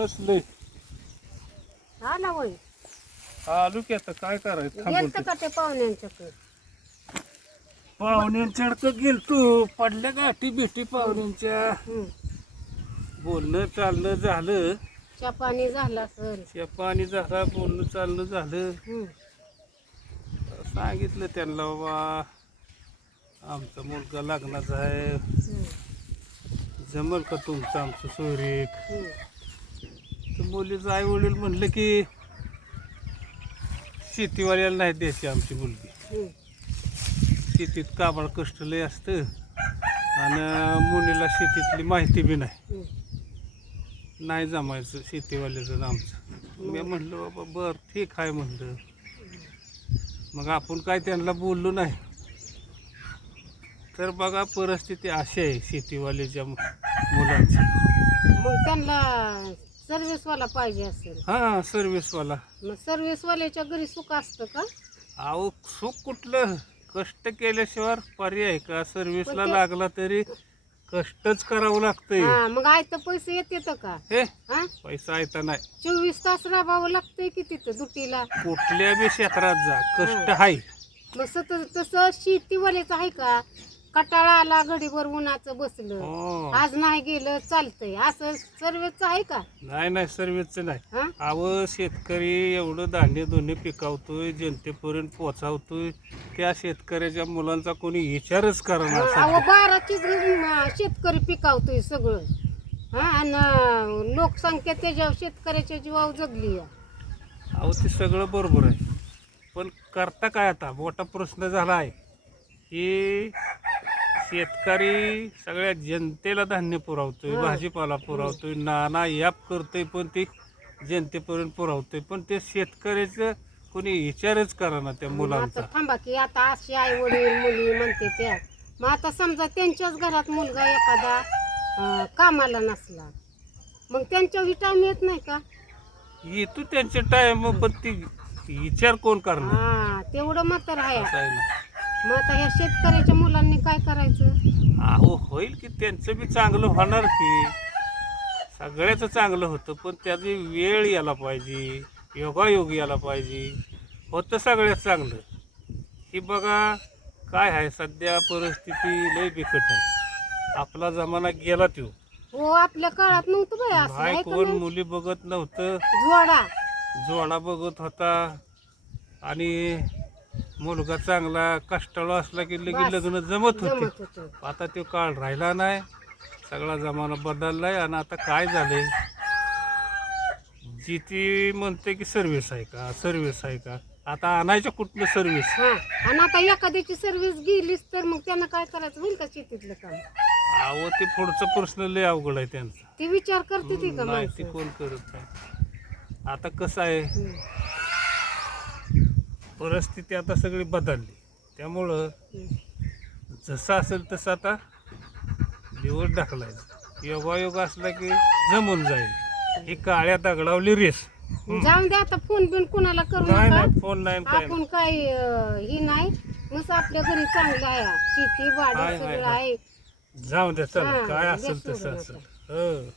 नसले आला वय आलू की आता काय करायचं थांबून गेलत का ते पाहुण्यांच्याकडे पाहुण्यांच्याकडं गेलतो पडल्या गाठी भेटी पाहुण्यांच्या हम्म. बोलणं चालणं झालं चहा पाणी झाला सर त्या पाणी झाला बोलणं चालणं झालं हम्म. सांगितलं त्यांना बाबा आमचा मुलगा लग्नाचा आहे हम्म. जमल का तुमचं आमचं सोयरीक हम्म. तर मुलीचं आई वडील म्हणलं की शेतीवाल्याला नाही द्यायची आमची मुलगी हम्म. शेतीत काबाड कष्ट लय असतं आणि मुलीला शेतीतली माहिती बी नाही हम्म. नाही जमायचं शेतीवाल्याचं आणि आमचं मी म्हणलं बाबा बरं ठीक आहे म्हणलं मग आपण काय त्यांना बोललो नाही तर बघा परिस्थिती अशी आहे शेतीवाल्याच्या मुलांची मग त्यांना सर्व्हिसवाला पाहिजे असेल हां सर्व्हिसवाला मग सर्व्हिसवाल्याच्या घरी सुख असतं का अहो सुख कुठलं कष्ट केल्याशिवाय पर्याय का सर्व्हिसला पण ते- लागला तरी कष्टच करावं लागतंय हा मग आयतं पैसे येते का हे हा पैसा येता नाही 24 तास राबावं लागतंय की तिथं दुटीला कुठल्या बी क्षेत्रात जा कष्ट आहे मग सतत तसं शेतीवाल्याचं आहे का कटाळा आला घडीभर उन्हाचं बसलं हो. आज नाही गेलं चालतंय असं सर्वेच आहे का नाही सर्व्हिसचं नाही हा अहो शेतकरी एवढं धान्य दोन्ही पिकावतोय जनतेपर्यंत पोचावतोय त्या शेतकऱ्याच्या मुलांचा कोणी विचारच करणार अहो 12ची शेतकरी पिकावतोय सगळं हा आणि लोकसंख्या त्याच्या शेतकऱ्याच्या जीवावर जगली आहे. अहो ते सगळं बरोबर आहे पण करता काय आता मोठा प्रश्न झाला आहे की शेतकरी सगळ्या जनतेला धान्य पुरवतोय भाजीपाला पुरवतोय नाना याप करतोय पण ते जनतेपर्यंत पुरवतोय पण ते शेतकऱ्याचं कोणी विचारच करा ना त्या मुलांचा आता थांबा की आता अशी आई वडील मुली म्हणते त्या मग आता समजा त्यांच्याच घरात मुलगा एखादा कामाला नसला मग त्यांच्यावर टाइम येत नाही का येतो त्यांचे टाइम पण ती विचार कोण करणार हा तेवढं मात्र आहे असं आहे ना मग आता ह्या शेतकऱ्याच्या मुलांनी काय करायचं अहो होईल की त्यांचं बी चांगलं होणार की सगळ्याचं चांगलं होतं पण त्याची वेळ यायला पाहिजे योगायोग यायला पाहिजे होतं सगळ्यात चांगलं ही बघा काय आहे सध्या परिस्थिती लय बिकट आहे आपला जमाना गेला तो हो आपल्या काळात नव्हतं बाय असं नाही आहे का कोण नाही? मुली बघत नव्हतं जोडा जोडा बघत होता आणि मुलगा चांगला कष्टाळू असला की लगे बस. लग्न जमत होते जमत होतं आता तो काळ राहिला नाही सगळा जमाना बदललाय आणि आता काय झालंय जी ती म्हणते की सर्व्हिस आहे का सर्व्हिस आहे का आता आणायचं कुठलं सर्व्हिस हा आणि आता एखाद्याची सर्व्हिस गेलीच तर मग त्यांना काय करायचं होईल का शेतीतलं काम अहो ते पुढचा प्रश्न लय अवघड आहे त्यांचा ती विचार करते ती का नाही ती माणसं कोण करत नाही आता कसं आहे हम्म. परिस्थिती आता सगळी बदलली त्यामुळं जसं असेल तसं आता दिवस ढकलायचं योगायोग असला की जमून जाईल ही काळ्या दगडावली रेस जाऊन दे आता फोन बिन कुणाला करू नाही नका नाही फोन नाही काय आपण काय ही नाही मस्त आपल्या घरी चांगलं आहे शेती आहे, वाडी आहे, सगळं आहे. आहे जाऊ द्या चला हा, काय द्या असेल सोडून तसं आता. असेल हो